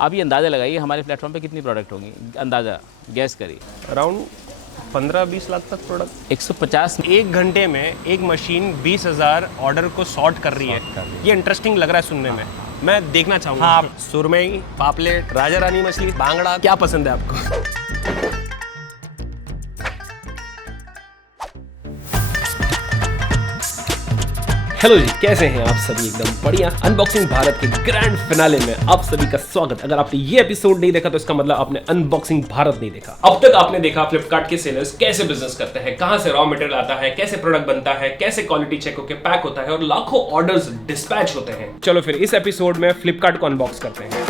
आप ये अंदाज़ा लगाइए हमारे प्लेटफॉर्म पे कितनी प्रोडक्ट होंगी, अंदाज़ा गैस करिए। अराउंड 15-20 लाख तक प्रोडक्ट। 150। एक घंटे में एक मशीन 20,000 ऑर्डर को सॉर्ट कर रही है। ये इंटरेस्टिंग लग रहा है सुनने में। मैं देखना चाहूँगा। हाँ, सुरमई, पापलेट, राजा रानी मछली, बांगड़ा, क्या पसंद है आपको? हेलो जी, कैसे हैं आप सभी? एकदम बढ़िया। अनबॉक्सिंग भारत के ग्रैंड फिनाले में आप सभी का स्वागत। अगर आपने ये एपिसोड नहीं देखा तो इसका मतलब आपने अनबॉक्सिंग भारत नहीं देखा। अब तक आपने देखा फ्लिपकार्ट के सेलर्स कैसे बिजनेस करते हैं, कहां से रॉ मटेरियल आता है, कैसे प्रोडक्ट बनता है, कैसे क्वालिटी चेक होकर पैक होता है और लाखों ऑर्डर्स डिस्पैच होते हैं। चलो फिर इस एपिसोड में फ्लिपकार्ट को अनबॉक्स करते हैं।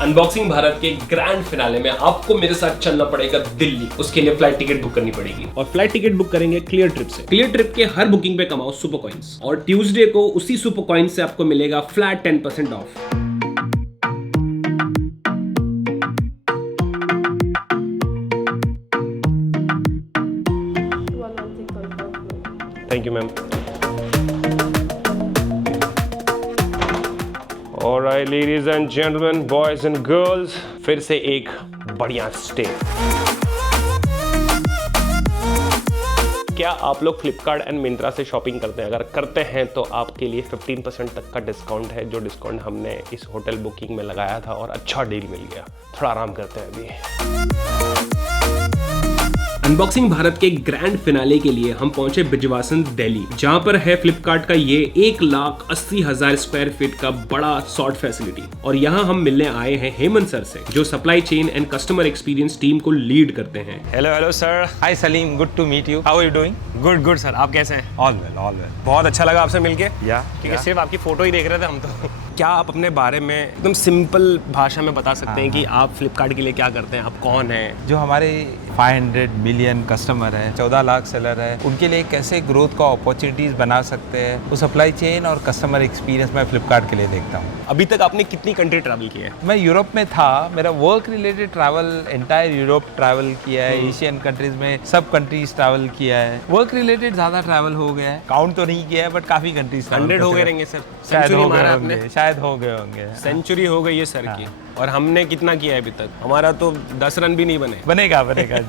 अनबॉक्सिंग भारत के ग्रैंड फिनाले में आपको मेरे साथ चलना पड़ेगा दिल्ली। उसके लिए फ्लाइट टिकट बुक करनी पड़ेगी और फ्लाइट टिकट बुक करेंगे क्लियर ट्रिप से। क्लियर ट्रिप के हर बुकिंग पे कमाओ सुपर कॉइंस और ट्यूसडे को उसी सुपर कॉइंस से आपको मिलेगा flat 10% of. Thank you ma'am. Alright, ladies and gentlemen, boys and girls, फिर से एक बढ़िया स्टे। क्या आप लोग फ्लिपकार्ट एंड मिंत्रा से शॉपिंग करते हैं? अगर करते हैं तो आपके लिए 15% तक का डिस्काउंट है, जो डिस्काउंट हमने इस होटल बुकिंग में लगाया था और अच्छा डील मिल गया। थोड़ा आराम करते हैं अभी। अनबॉक्सिंग भारत के ग्रैंड फिनाले के लिए हम पहुंचे बिजवासन दिल्ली, जहां पर है फ्लिपकार्ट का ये 1,80,000 स्क्वायर फीट का बड़ा सॉर्ट फैसिलिटी। और यहां हम मिलने आए हैं हेमंत सर से, जो supply chain and customer experience team को लीड करते हैं। Hello sir. Hi Salim, good to meet you. How are you doing? Good sir, आप कैसे हैं? All well. बहुत अच्छा लगा आपसे मिलके। क्योंकि Yeah. सिर्फ आपकी फोटो ही देख रहे थे हम तो। क्या आप अपने बारे में एकदम सिंपल भाषा में बता सकते हैं कि आप फ्लिपकार्ट के लिए क्या करते हैं, आप कौन हैं? जो हमारे 500 मिलियन कस्टमर है, 14 लाख सेलर है, उनके लिए कैसे ग्रोथ का अपॉर्चुनिटीज बना सकते हैं, वो सप्लाई चेन और कस्टमर एक्सपीरियंस मैं फ्लिपकार्ट के लिए देखता हूँ। अभी तक आपने कितनी कंट्री ट्रैवल की है? मैं यूरोप में था, मेरा work related travel entire Europe travel किया है, एशियन कंट्रीज में सब कंट्रीज ट्रैवल किया है। वर्क रिलेटेड ज़्यादा ट्रैवल हो गया है, काउंट तो नहीं किया है बट काफ़ी कंट्रीज 100 हो गए रहेंगे सर। शायद सेंचुरी हो मारा गए आपने? होंगे, शायद हो गए होंगे। सेंचुरी हो गई है सर की। और हमने कितना किया है अभी तक? हमारा तो 10 रन भी नहीं बने। बनेगा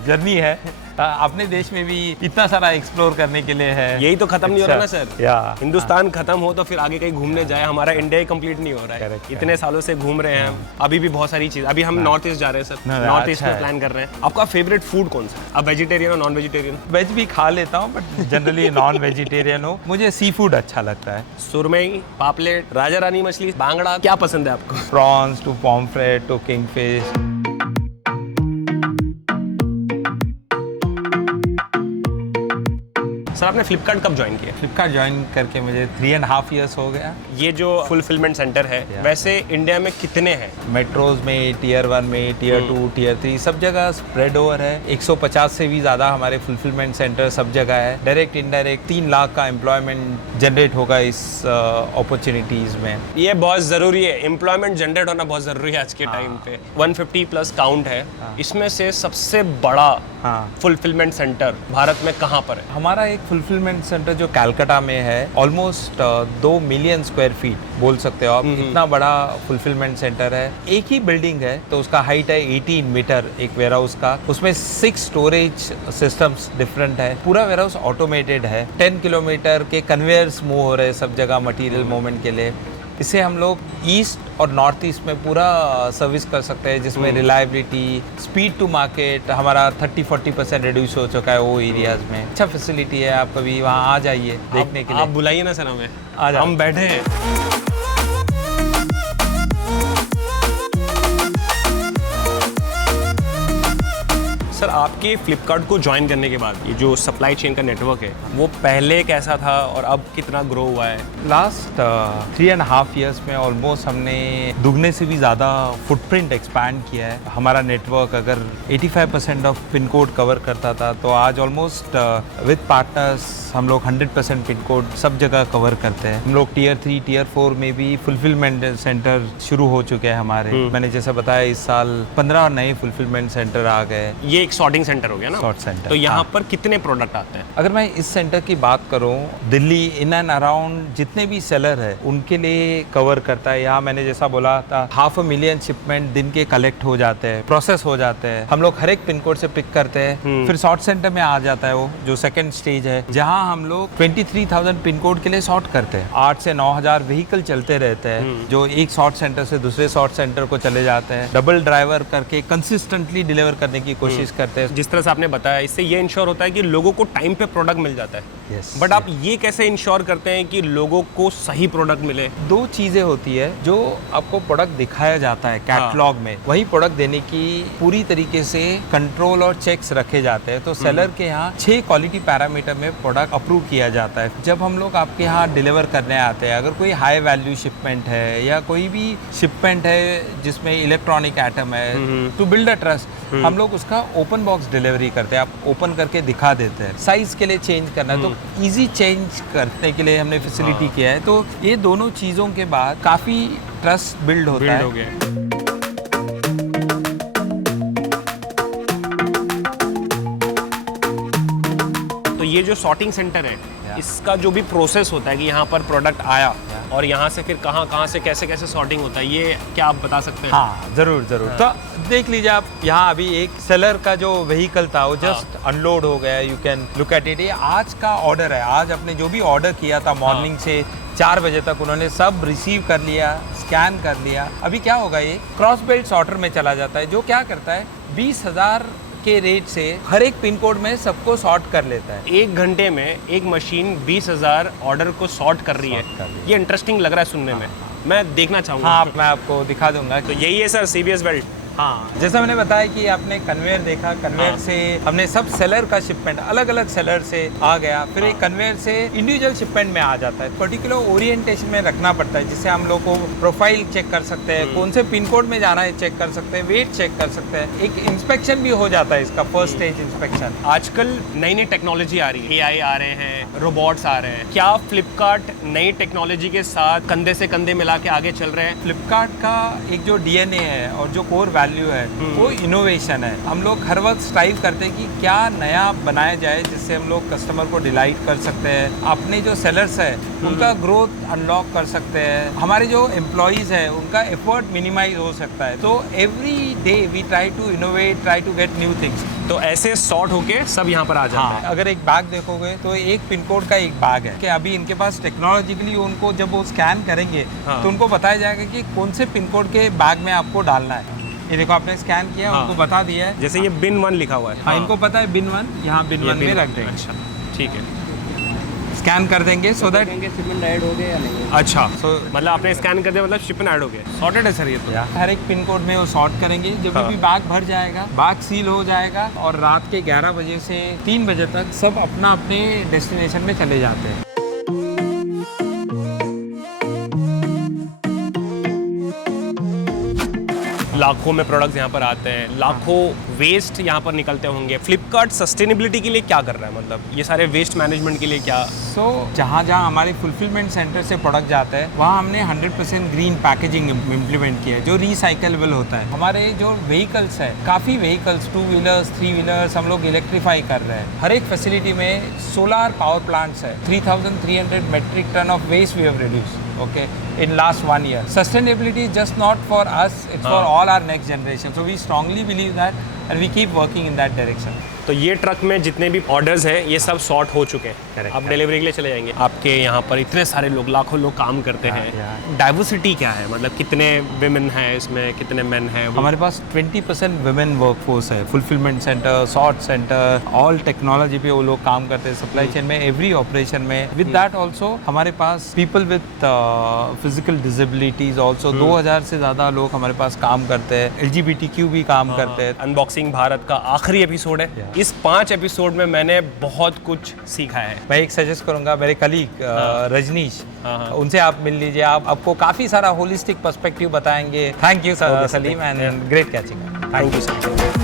जर्नी है। अपने देश में भी इतना सारा एक्सप्लोर करने के लिए है। यही तो खत्म नहीं हो रहा ना सर। या हिंदुस्तान खत्म हो तो फिर आगे कहीं घूमने जाए, हमारा इंडिया ही कंप्लीट नहीं हो रहा है। Correct. इतने सालों से घूम रहे हैं हम, अभी भी बहुत सारी चीज। अभी हम नॉर्थ ईस्ट जा रहे हैं सर, नॉर्थ ईस्ट में प्लान कर रहे हैं। आपका फेवरेट फूड कौन सा है? आप वेजिटेरियन और नॉन वेजिटेरियन? वेज भी खा लेता हूँ बट जनरली नॉन वेजिटेरियन हूँ। मुझे सी फूड अच्छा लगता है। सुरमई, पापलेट, राजा रानी मछली, बांगड़ा, क्या पसंद है आपको? Prawns to pomfret to kingfish. Sir आपने फ्लिपकार्ट कब ज्वाइन किया? फ्लिपकार्ट ज्वाइन करके मुझे 3.5 years हो गया। ये जो फुलफिलमेंट सेंटर है, वैसे इंडिया में कितने हैं? मेट्रोज में, टियर 1 में, टियर 2, टियर 3 सब जगह स्प्रेड ओवर है। 150 से भी ज़्यादा हमारे फुलफिलमेंट सेंटर सब जगह है। डायरेक्ट इनडायरेक्ट 3 लाख का एम्प्लॉयमेंट जनरेट होगा इस अपॉर्चुनिटीज़ में। ये बहुत ज़रूरी है, एम्प्लॉयमेंट जनरेट होना बहुत ज़रूरी है आज के टाइम पे। 150+ काउंट है, इसमें से सबसे बड़ा फुलफिलमेंट सेंटर भारत में कहाँ पर है? हमारा एक फुलफिलमेंट सेंटर जो कलकत्ता में है, ऑलमोस्ट 2 मिलियन स्क्वायर फीट बोल सकते हो आप। इतना बड़ा फुलफिलमेंट सेंटर है। एक ही बिल्डिंग है तो उसका हाइट है 18 मीटर एक वेयरहाउस का। उसमें 6 स्टोरेज सिस्टम्स डिफरेंट है। पूरा वेयरहाउस ऑटोमेटेड है। 10 किलोमीटर के कन्वेयर्स मूव हो रहे हैं सब जगह मटेरियल मूवमेंट के लिए। इससे हम लोग ईस्ट और नॉर्थ ईस्ट में पूरा सर्विस कर सकते हैं, जिसमें रिलायबिलिटी, स्पीड टू मार्केट हमारा 30-40% रिड्यूस हो चुका है वो एरियाज में। अच्छा फैसिलिटी है, आप कभी वहाँ आ जाइए देखने के लिए। आप बुलाइए ना सर हमें, आ जाओ। हम बैठे हैं। सर आपके फ्लिपकार्ट को ज्वाइन करने के बाद ये जो सप्लाई चेन का नेटवर्क है, वो पहले कैसा था और अब कितना ग्रो हुआ है? लास्ट 3.5 years में ऑलमोस्ट हमने दुगने से भी ज़्यादा फुटप्रिंट एक्सपैंड किया है। हमारा नेटवर्क अगर 85% ऑफ पिन कोड कवर करता था तो आज ऑलमोस्ट विद पार्टनर्स हम लोग 100% पिन कोड सब जगह कवर करते हैं। हम लोग टियर 3, टियर 4 में भी फुलफिलमेंट सेंटर शुरू हो चुके हैं हमारे। मैंने जैसा बताया इस साल 15 नए फुलफिलमेंट सेंटर आ गए। ये एक सॉर्टिंग सेंटर हो गया ना। Sort centre. तो यहाँ पर कितने प्रोडक्ट आते हैं? अगर मैं इस सेंटर की बात करूं, दिल्ली इन एंड अराउंड जितने भी सेलर है उनके लिए कवर करता है। यहाँ मैंने जैसा बोला था 500,000 शिपमेंट दिन के कलेक्ट हो जाते हैं, प्रोसेस हो जाते हैं। हम लोग हर एक पिन कोड से पिक करते हैं, फिर सॉर्ट सेंटर में आ जाता है वो जो सेकंड स्टेज है, जहाँ हम लोग 23,000 पिन कोड के लिए सॉर्ट करते हैं। 8 से 9,000 व्हीकल चलते रहते हैं जो एक सॉर्ट सेंटर से दूसरे सॉर्ट सेंटर को चले जाते हैं। डबल ड्राइवर करके कंसिस्टेंटली डिलीवर करने की कोशिश करते हैं। जिस तरह से आपने बताया, इससे ये इंश्योर होता है कि लोगों को टाइम पे प्रोडक्ट मिल जाता है। बट आप ये कैसे इंश्योर करते हैं कि लोगों को सही प्रोडक्ट मिले? दो चीजें होती है, जो आपको प्रोडक्ट दिखाया जाता है कैटलॉग में, वही प्रोडक्ट देने की पूरी तरीके से कंट्रोल और चेक्स रखे जाते हैं। तो सेलर के यहाँ 6 क्वालिटी पैरामीटर में प्रोडक्ट अप्रूव किया जाता है। जब हम लोग आपके यहाँ डिलीवर करने आते हैं, अगर कोई हाई वैल्यू शिपमेंट है या कोई भी शिपमेंट है जिसमें इलेक्ट्रॉनिक आइटम है, टू बिल्ड अ ट्रस्ट हम लोग उसका ओपन बॉक्स डिलीवरी करते हैं। आप ओपन करके दिखा देते हैं। साइज के लिए चेंज करना है तो इजी चेंज करने के लिए हमने फैसिलिटी किया है। तो ये दोनों चीज़ों के बाद काफ़ी ट्रस्ट बिल्ड होता है। हो गया। तो ये जो सॉर्टिंग सेंटर है, इसका जो भी प्रोसेस होता है कि यहाँ पर प्रोडक्ट आया और यहाँ से फिर कहाँ से कैसे सॉर्टिंग होता है, ये क्या आप बता सकते हैं? हाँ, जरूर। तो देख लीजिए आप, यहाँ अभी एक सेलर का जो व्हीकल था वो जस्ट अनलोड हो गया। You can look at it. ये आज का ऑर्डर है। आज आपने जो भी ऑर्डर किया था मॉर्निंग से 4 बजे तक उन्होंने सब रिसीव कर लिया, स्कैन कर लिया। अभी क्या होगा, ये क्रॉस बेल्ट सॉर्टर में चला जाता है, जो क्या करता है 20,000 के रेट से हर एक पिन कोड में सबको सॉर्ट कर लेता है। 1 घंटे में एक मशीन 20,000 ऑर्डर को सॉर्ट कर रही है। ये इंटरेस्टिंग लग रहा है सुनने में। मैं देखना चाहूँगा। हाँ, मैं आपको दिखा दूंगा। तो यही है सर CBS बेल्ट। हाँ, जैसा मैंने बताया कि आपने कन्वेयर देखा, कन्वेयर से हमने सब सेलर का शिपमेंट अलग अलग सेलर से आ गया, फिर एक कन्वेयर से इंडिविजुअल शिपमेंट में आ जाता है। पर्टिकुलर ओरिएंटेशन में रखना पड़ता है, जिससे हम लोग को प्रोफाइल चेक कर सकते हैं, कौन से पिन कोड में जाना है चेक कर सकते हैं, वेट चेक कर सकते हैं। एक इंस्पेक्शन भी हो जाता है इसका, फर्स्ट स्टेज इंस्पेक्शन। आजकल नई टेक्नोलॉजी आ रही है, AI आ रहे हैं, रोबोट्स आ रहे हैं। क्या फ्लिपकार्ट नई टेक्नोलॉजी के साथ कंधे से कंधे मिला के आगे चल रहे हैं? फ्लिपकार्ट का एक जो DNA है और जो कोर वैल्यू है वो इनोवेशन है। हम लोग हर वक्त स्ट्राइव करते हैं कि क्या नया बनाया जाए जिससे हम लोग कस्टमर को डिलाइट कर सकते हैं, अपने जो सेलर्स है उनका ग्रोथ अनलॉक कर सकते हैं, हमारे जो एम्प्लॉयज़ है उनका एफर्ट मिनिमाइज हो सकता है। तो every day we try to innovate, try to get new things. तो ऐसे सॉर्ट होके सब यहाँ पर आ जाता है। अगर एक बैग देखोगे तो एक पिन कोड का एक बैग है कि अभी इनके पास टेक्नोलॉजिकली उनको जब वो स्कैन करेंगे तो उनको बताया जाएगा कि कौन से पिन कोड के बैग में आपको डालना है। ये देखो, आपने स्कैन किया, उनको बता दिया है। जैसे ये bin 1 लिखा हुआ है। हाँ, इनको पता है bin 1, यहाँ bin 1 में रख देंगे। अच्छा, ठीक है। स्कैन कर देंगे सो दैट शिपमेंट ऐड हो गया या नहीं। अच्छा, मतलब आपने स्कैन कर दिया, मतलब शिपमेंट ऐड हो गया। सॉर्टेड है सर ये तो। हर एक पिन कोड में वो सॉर्ट करेंगे। जब भी बैग भर जाएगा, बैग सील हो जाएगा और रात के 11 बजे से 3 बजे तक सब अपना अपने डेस्टिनेशन में चले जाते हैं। लाखों में प्रोडक्ट्स यहाँ पर आते हैं, लाखों वेस्ट यहाँ पर निकलते होंगे। फ्लिपकार्ट सस्टेनेबिलिटी के लिए क्या कर रहा है, मतलब ये सारे वेस्ट मैनेजमेंट के लिए क्या? जहाँ जहाँ हमारे फुलफिलमेंट सेंटर से प्रोडक्ट जाता है वहाँ हमने 100% ग्रीन पैकेजिंग इम्प्लीमेंट किया है जो रिसाइकलेबल होता है। हमारे जो व्हीकल्स है, काफ़ी व्हीकल्स 2 व्हीलर्स 3 व्हीलर्स हम लोग इलेक्ट्रीफाई कर रहे हैं। हर एक फैसिलिटी में सोलार पावर प्लांट्स है। 3,300 metric ton of waste we have reduced in last 1 year. Sustainability is just not for us, it's for all our next generation. So we strongly believe that and we keep working in that direction. तो ये truck में जितने भी orders हैं ये सब sort हो चुके हैं। अब डिलीवरी के लिए चले जाएंगे। आपके यहाँ पर इतने सारे लोग, लाखों लोग काम करते हैं। डाइवर्सिटी क्या है, मतलब कितने विमेन हैं इसमें, कितने मेन हैं? हमारे पास 20% विमेन वर्कफोर्स है। Fulfilment centre, sort centre, all technology पे वो लोग काम करते हैं, सप्लाई चेन में, एवरी ऑपरेशन में। विद दैट ऑल्सो हमारे पास people with physical disabilities also 2000 से ज़्यादा लोग हमारे पास काम करते हैं। LGBTQ भी काम करते हैं। अनबॉक्सिंग भारत का आखिरी एपिसोड है। इस 5 एपिसोड में मैंने बहुत कुछ सीखा है। मैं एक सजेस्ट करूंगा, मेरे कलीग रजनीश, उनसे आप मिल लीजिए। आपको काफ़ी सारा होलिस्टिक पर्सपेक्टिव बताएंगे। Thank you sir Salim and great catching. Thank you sir.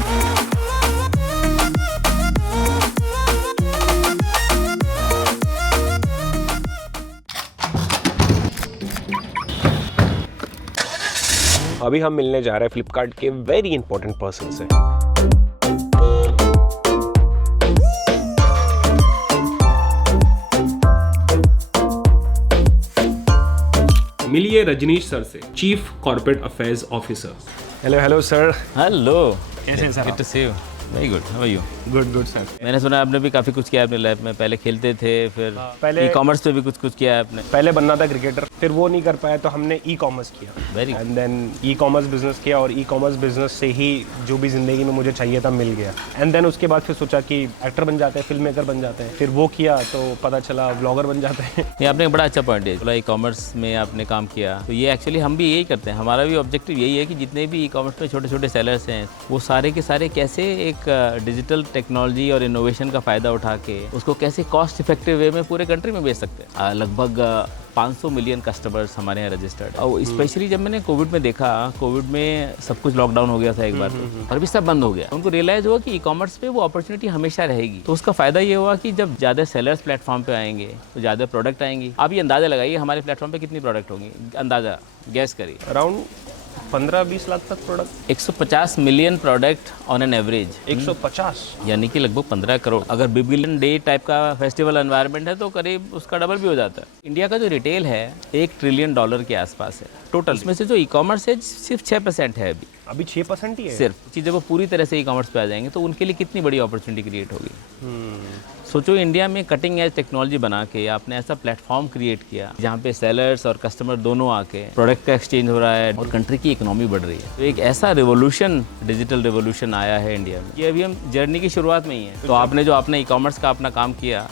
अभी हम मिलने जा रहे हैं फ्लिपकार्ट के वेरी इंपॉर्टेंट पर्सन से। पूछिए रजनीश सर से, chief corporate affairs officer. Hello sir, hello, कैसे हैं sir? Good to see you. Very good, how are you? Good sir. मैंने सुना आपने भी काफ़ी कुछ किया अपने लाइफ में, पहले खेलते थे, फिर पहले- ई कॉमर्स पे भी कुछ किया है आपने। पहले बनना था क्रिकेटर, फिर वो नहीं कर पाया तो हमने ई कॉमर्स किया। Very good. And then e commerce business किया और ई कॉमर्स बिजनेस से ही जो भी ज़िंदगी में मुझे चाहिए था मिल गया। एंड देन उसके बाद फिर सोचा कि एक्टर बन जाते हैं, फिल्म मेकर बन जाते हैं। फिर वो किया तो पता चला व्लॉगर बन जाते हैं। ये आपने एक बड़ा अच्छा पॉइंट है, ई कॉमर्स में आपने काम किया, तो ये एक्चुअली हम भी यही करते हैं। हमारा भी ऑब्जेक्टिव यही है कि जितने भी ई कॉमर्स में छोटे छोटे सेलर्स हैं, वो सारे के सारे कैसे एक डिजिटल टेक्नोलॉजी और इनोवेशन का फ़ायदा उठा के उसको कैसे कॉस्ट इफेक्टिव वे में पूरे कंट्री में बेच सकते हैं। लगभग 500 मिलियन कस्टमर्स हमारे यहाँ रजिस्टर्ड। और स्पेशली जब मैंने कोविड में देखा, कोविड में सब कुछ लॉकडाउन हो गया था एक बार और भी सब बंद हो गया, उनको रियलाइज़ हुआ कि ई कॉमर्स पे वो अपॉर्चुनिटी हमेशा रहेगी। तो उसका फ़ायदा ये हुआ कि जब ज़्यादा सेलर्स प्लेटफॉर्म पे आएंगे तो ज़्यादा प्रोडक्ट आएंगी। आप ये अंदाज़ा लगाइए हमारे प्लेटफॉर्म पे कितनी प्रोडक्ट होंगी, अंदाज़ा गैस करिए। अराउंड 15-20 लाख तक product. 150 million product on an average, 150, यानी कि लगभग 15 करोड़। अगर बिबिलियन डे टाइप का फेस्टिवल एनवायरनमेंट है तो करीब उसका डबल भी हो जाता है। इंडिया का जो रिटेल है $1 ट्रिलियन के आसपास है टोटल। इसमें से जो ई कॉमर्स है सिर्फ 6% है अभी 6% ही है सिर्फ। चीज़ें वो पूरी तरह से ई कॉमर्स पे आ जाएंगे तो उनके लिए कितनी बड़ी अपॉर्चुनिटी क्रिएट होगी। सोचो इंडिया में कटिंग एज टेक्नोलॉजी बना के आपने ऐसा प्लेटफॉर्म क्रिएट किया जहाँ पे सेलर्स और कस्टमर दोनों आके प्रोडक्ट का एक्सचेंज हो रहा है और कंट्री की इकोनॉमी बढ़ रही है। तो एक ऐसा रिवोल्यूशन, डिजिटल रिवोल्यूशन आया है इंडिया में। ये अभी हम जर्नी की शुरुआत में ही है। तो आपने जो अपने ई कॉमर्स का अपना काम किया,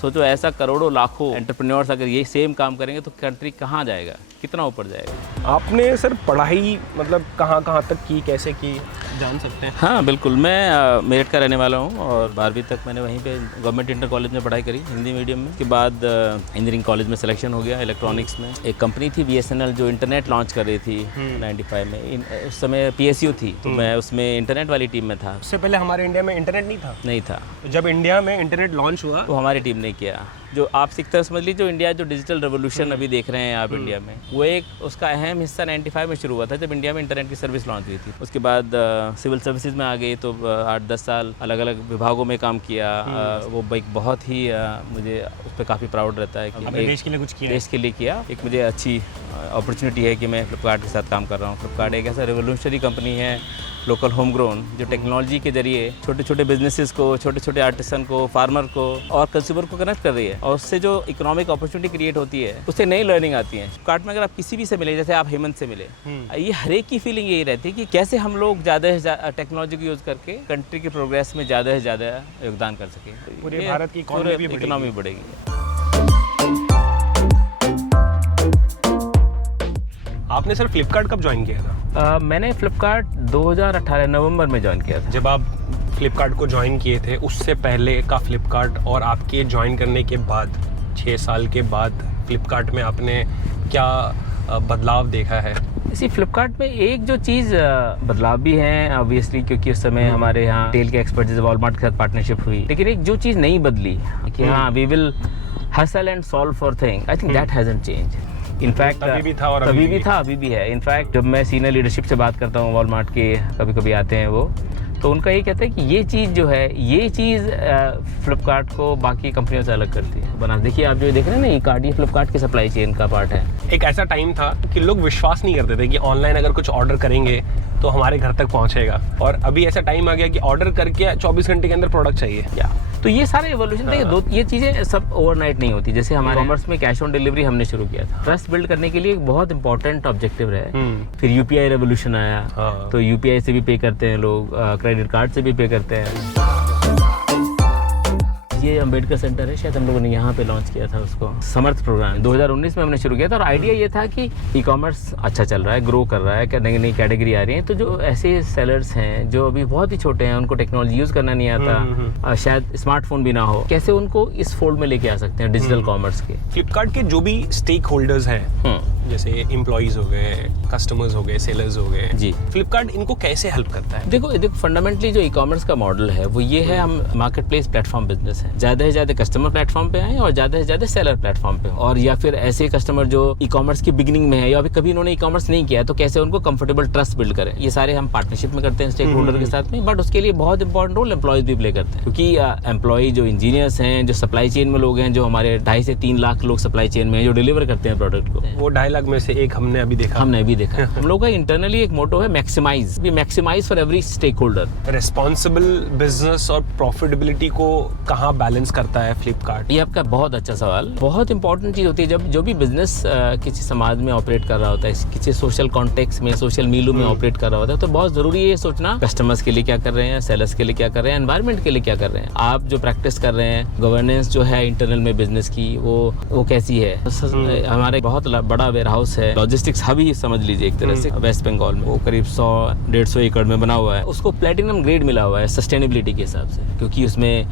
सोचो ऐसा करोड़ों लाखों एंटरप्रेन्योर्स अगर ये सेम काम करेंगे तो कंट्री कहाँ जाएगा, कितना ऊपर जाएगा। आपने सर पढ़ाई मतलब कहाँ तक की, कैसे की, जान सकते हैं? हाँ बिल्कुल, मैं मेरठ का रहने वाला हूँ और 12वीं तक मैंने वहीं पे गवर्नमेंट इंटर कॉलेज में पढ़ाई करी, हिंदी मीडियम में। उसके बाद इंजीनियरिंग कॉलेज में सिलेक्शन हो गया इलेक्ट्रॉनिक्स में। एक कंपनी थी BSNL जो इंटरनेट लॉन्च कर रही थी 95 में। उस समय PSU थी तो मैं उसमें इंटरनेट वाली टीम में था। उससे पहले हमारे इंडिया में इंटरनेट नहीं था? नहीं था। तो जब इंडिया में इंटरनेट लॉन्च हुआ तो हमारी टीम ने किया। जो आप सीखते समझ लीजिए, जो इंडिया जो डिजिटल रेवोल्यूशन अभी देख रहे हैं आप इंडिया में, वो एक उसका अहम हिस्सा 95 में शुरू हुआ था जब इंडिया में इंटरनेट की सर्विस लॉन्च हुई थी। उसके बाद सिविल सर्विसेज में आ गई तो 8-10 साल अलग अलग विभागों में काम किया। वो एक बहुत ही मुझे उस पर काफ़ी प्राउड रहता है कि देश के लिए कुछ किया। देश के लिए किया। एक मुझे अच्छी अपॉर्चुनिटी है कि मैं फ्लिपकार्ट के साथ काम कर रहा हूँ। फ्लिपकार्ट एक ऐसा रेवोल्यूशनरी कंपनी है, लोकल होम ग्रोन, जो टेक्नोलॉजी के जरिए छोटे छोटे बिजनेसेस को, छोटे छोटे आर्टिसन को, फार्मर को और कंज्यूमर को कनेक्ट कर रही है। और उससे जो इकोनॉमिक अपॉर्चुनिटी क्रिएट होती है, उससे नई लर्निंग आती है। फ्लिपकार्ट में अगर आप किसी भी से मिले, जैसे आप हेमंत से मिले, ये हर एक की फीलिंग यही रहती है कि कैसे हम लोग ज़्यादा से ज़्यादा टेक्नोलॉजी को यूज़ करके कंट्री के प्रोग्रेस में ज़्यादा से ज़्यादा योगदान कर सकें। पूरे भारत की इकोनॉमी बढ़ेगी। आपने सर फ्लिपकार्ट कब ज्वाइन किया था? मैंने फ्लिपकार्ट 2018 नवंबर में ज्वाइन किया था। जब आप फ्लिपकार्ट को ज्वाइन किए थे, उससे पहले का फ्लिपकार्ट और आपके ज्वाइन करने के बाद 6 साल के बाद फ्लिपकार्ट में आपने क्या बदलाव देखा है? इसी फ्लिपकार्ट में एक जो चीज़ बदलाव भी है ऑब्वियसली, क्योंकि उस समय हमारे यहाँ टेल के एक्सपर्ट जैसे वॉलमार्ट के साथ पार्टनरशिप हुई, लेकिन एक जो चीज़ नहीं बदली कि हाँ we will hustle and solve for thing, I think that hasn't change. In fact तभी भी था और तभी भी था, अभी भी है। इनफैक्ट जब मैं सीनियर लीडरशिप से बात करता हूँ, वॉलमार्ट के कभी कभी आते हैं वो, तो उनका ये कहते हैं कि ये चीज़ जो है, ये चीज़ फ्लिपकार्ट को बाकी कंपनियों से अलग करती है। बना देखिए आप जो देख रहे हैं ना, ये कार्ड, ये फ्लिपकार्ट की सप्लाई चेन का पार्ट है। एक ऐसा टाइम था कि लोग विश्वास नहीं करते थे कि ऑनलाइन अगर कुछ ऑर्डर करेंगे तो हमारे घर तक पहुंचेगा, और अभी ऐसा टाइम आ गया कि ऑर्डर करके 24 घंटे के अंदर प्रोडक्ट चाहिए। क्या तो ये सारे एवोल्यूशन देखिए, ये चीज़ें सब ओवरनाइट नहीं होती। जैसे हमारे कॉमर्स में कैश ऑन डिलीवरी हमने शुरू किया था, ट्रस्ट बिल्ड करने के लिए एक बहुत इंपॉर्टेंट ऑब्जेक्टिव रहे। फिर UPI रेवोल्यूशन आया, तो UPI से भी पे करते हैं लोग, क्रेडिट कार्ड से भी पे करते हैं। ये अंबेडकर सेंटर है, शायद हम लोगों ने यहाँ पे लॉन्च किया था उसको, समर्थ प्रोग्राम 2019 में हमने शुरू किया था। और आइडिया ये था कि ई कॉमर्स अच्छा चल रहा है, ग्रो कर रहा है, नई नई कैटेगरी आ रही है, तो जो ऐसे सेलर्स हैं जो अभी बहुत ही छोटे हैं, उनको टेक्नोलॉजी यूज़ करना नहीं आता, शायद स्मार्टफोन भी ना हो, कैसे उनको इस फोल्ड में लेके आ सकते हैं डिजिटल कॉमर्स के। फ्लिपकार्ट के जो भी स्टेक होल्डर्स हैं, जैसे एम्प्लॉइज हो गए, कस्टमर्स हो गए, सेलर्स हो गए, जी, फ्लिपकार्ट इनको कैसे हेल्प करता है? देखो फंडामेंटली जो ई कॉमर्स का मॉडल है वो ये है, हम मार्केट प्लेस प्लेटफॉर्म बिजनेस है। ज़्यादा से ज़्यादा कस्टमर प्लेटफॉर्म पे आए और ज़्यादा से ज़्यादा सेलर प्लेटफॉर्म पे, और या फिर ऐसे कस्टमर जो ई कॉमर्स की बिगिनिंग में है या कभी इन्होंने ई कॉमर्स नहीं किया, तो कैसे उनको कंफर्टेबल ट्रस्ट बिल्ड करें। ये सारे हम पार्टनरशिप में करते हैं स्टेक होल्डर के साथ में, बट उसके लिए बहुत इंपॉर्टेंट रोल एम्प्लॉयज भी प्ले करते हैं, क्योंकि एम्प्लॉय जो इंजीनियर्स हैं, जो सप्लाई चेन में लोग हैं, जो हमारे 2.5 से 3 लाख लोग सप्लाई चेन में जो डिलीवर करते हैं प्रोडक्ट को, वो 2.5 अलग में से एक हमने अभी देखा। हमने भी देखा। हम लोग का इंटरनली एक मोटो है maximise, we maximise for every stakeholder. Responsible business और प्रॉफिटेबिलिटी को कहाँ बैलेंस करता है फ्लिपकार्ट? ये आपका बहुत अच्छा सवाल। बहुत इंपॉर्टेंट चीज़ होती है जब जो भी बिजनेस किसी समाज में ऑपरेट कर रहा होता है, किसी सोशल कॉन्टेक्स्ट में, सोशल मीलू में ऑपरेट कर रहा होता है, तो बहुत ज़रूरी है ये सोचना कस्टमर्स के लिए क्या कर रहे हैं, सेलर्स के लिए क्या कर रहे हैं, एनवायरनमेंट के लिए क्या कर रहे हैं। आप जो प्रैक्टिस कर रहे हैं गवर्नेंस जो है इंटरनल में बिजनेस की, वो कैसी है। हमारे बहुत बड़ा वेयर हाउस है, लॉजिस्टिक्स हब ही समझ लीजिए एक तरह से वेस्ट बंगाल में। वो करीब 100-150 एकड़ में बना हुआ है। उसको प्लेटिनम ग्रेड मिला हुआ है सस्टेनेबिलिटी के हिसाब से, क्योंकि उसमें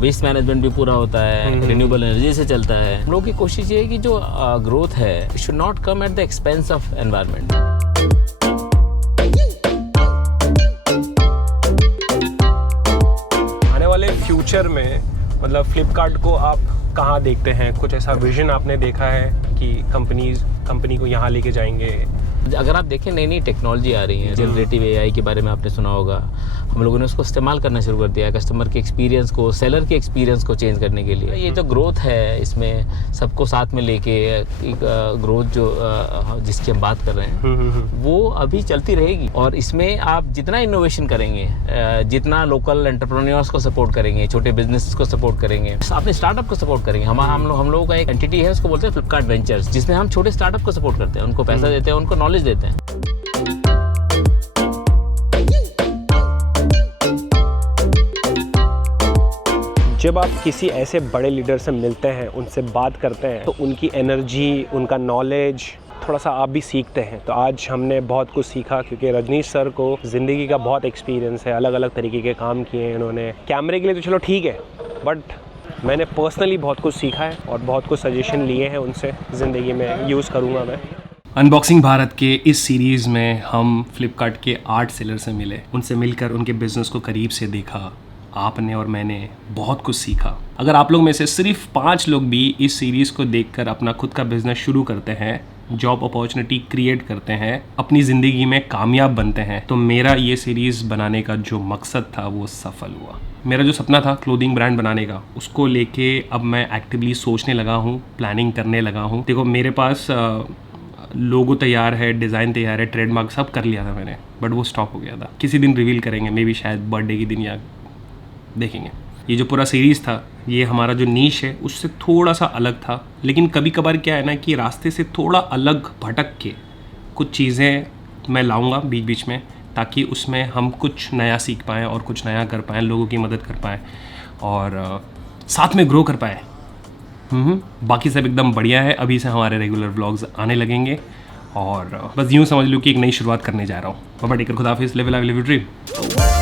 वेस्ट मैनेजमेंट भी पूरा होता है, रिन्यूएबल एनर्जी से चलता है। हम लोग की कोशिश ये है कि जो ग्रोथ है should not come at the expense of environment. आने वाले फ्यूचर में मतलब फ्लिपकार्ट को आप कहाँ देखते हैं? कुछ ऐसा विजन आपने देखा है कि कंपनी को यहाँ लेके जाएंगे? अगर आप देखें नई नई टेक्नोलॉजी आ रही है, जनरेटिव एआई के बारे में आपने सुना होगा। हम लोगों ने उसको इस्तेमाल करना शुरू कर दिया है कस्टमर के एक्सपीरियंस को, सेलर के एक्सपीरियंस को चेंज करने के लिए। ये जो ग्रोथ है इसमें सबको साथ में लेके एक ग्रोथ जो जिसकी हम बात कर रहे हैं वो अभी चलती रहेगी। और इसमें आप जितना इनोवेशन करेंगे, जितना लोकल एंटरप्रेन्योर्स को सपोर्ट करेंगे, छोटे बिजनेस को सपोर्ट करेंगे, अपने स्टार्टअप को सपोर्ट करेंगे। हम लोगों का एक एंटिटी है, उसको बोलते हैं फ्लिपकार्ट वेंचर्स, जिसमें हम छोटे स्टार्टअप को सपोर्ट करते हैं, उनको पैसा देते हैं, उनको नॉलेज देते हैं। जब आप किसी ऐसे बड़े लीडर से मिलते हैं, उनसे बात करते हैं, तो उनकी एनर्जी, उनका नॉलेज थोड़ा सा आप भी सीखते हैं। तो आज हमने बहुत कुछ सीखा, क्योंकि रजनीश सर को ज़िंदगी का बहुत एक्सपीरियंस है, अलग अलग तरीके के काम किए हैं इन्होंने। कैमरे के लिए तो चलो ठीक है, बट मैंने पर्सनली बहुत कुछ सीखा है और बहुत कुछ सजेशन लिए हैं उनसे, ज़िंदगी में यूज़ करूँगा मैं। अनबॉक्सिंग भारत के इस सीरीज़ में हम फ्लिपकार्ट के 8 सेलर से मिले, उनसे मिलकर उनके बिजनेस को करीब से देखा। आपने और मैंने बहुत कुछ सीखा। अगर आप लोग में से सिर्फ 5 लोग भी इस सीरीज़ को देखकर अपना खुद का बिजनेस शुरू करते हैं, जॉब अपॉर्चुनिटी क्रिएट करते हैं, अपनी ज़िंदगी में कामयाब बनते हैं, तो मेरा ये सीरीज़ बनाने का जो मकसद था वो सफल हुआ। मेरा जो सपना था क्लोथिंग ब्रांड बनाने का, उसको लेके अब मैं एक्टिवली सोचने लगा हूँ, प्लानिंग करने लगा हूँ। देखो मेरे पास लोगो तैयार है, डिज़ाइन तैयार है, ट्रेडमार्क सब कर लिया था मैंने, बट वो स्टॉप हो गया था। किसी दिन रिवील करेंगे, मे बी शायद बर्थडे के दिन, या देखेंगे। ये जो पूरा सीरीज़ था, ये हमारा जो नीश है उससे थोड़ा सा अलग था, लेकिन कभी कभार क्या है ना कि रास्ते से थोड़ा अलग भटक के कुछ चीज़ें मैं लाऊंगा बीच बीच में, ताकि उसमें हम कुछ नया सीख पाएँ और कुछ नया कर पाएँ, लोगों की मदद कर पाएँ और साथ में ग्रो कर पाएँ। बाकी सब एकदम बढ़िया है। अभी से हमारे रेगुलर व्लॉग्स आने लगेंगे और बस यूँ समझ लो कि एक नई शुरुआत करने जा रहा हूँ। बाबा टेकर, खुदा हाफिज़, live life live your dream.